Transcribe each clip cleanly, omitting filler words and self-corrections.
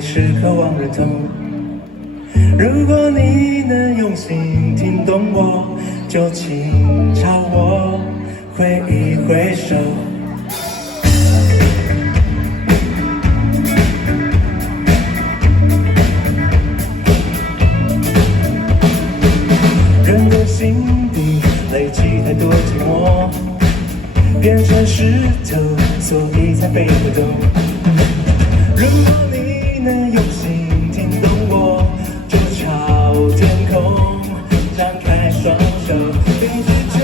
还是渴望认同。如果你能用心听懂我，就请朝我挥一挥手。人的心底累积太多寂寞，变成石头，所以才被挥动。如果你能用心听懂我，就朝天空张开双手，被拒绝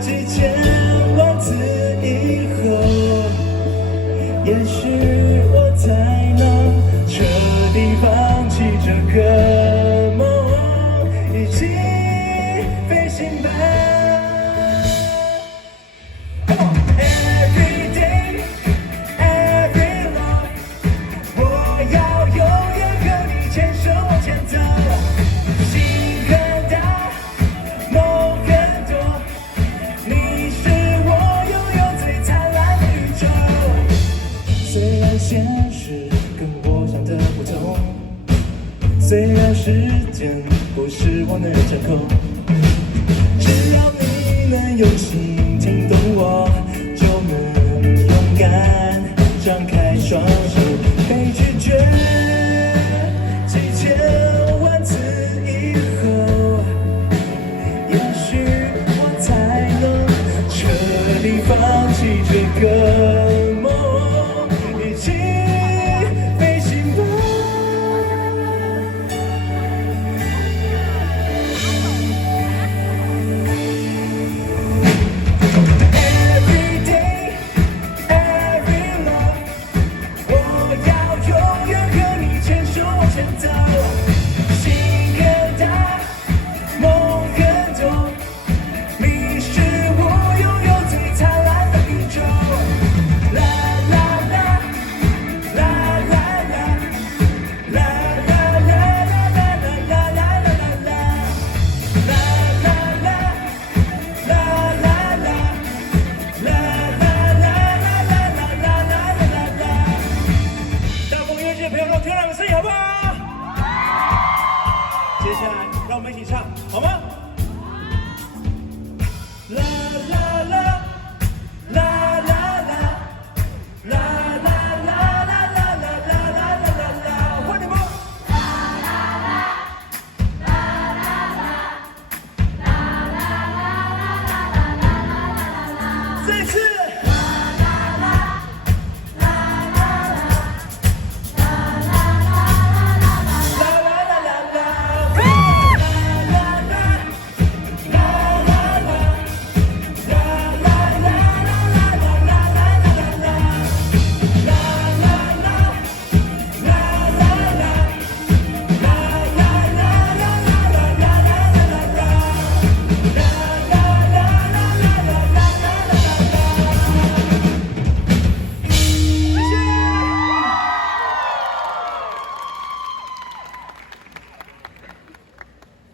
几千万次以后，也许我才能彻底放弃这个梦，一起飞行吧。现实跟我想的不同，虽然时间不是我能掌控，只要你能用心听懂我，就能勇敢张开双手，被拒绝几千万次以后，也许我才能彻底放弃这个梦。朋友，让我听两个声音好不好？接下来。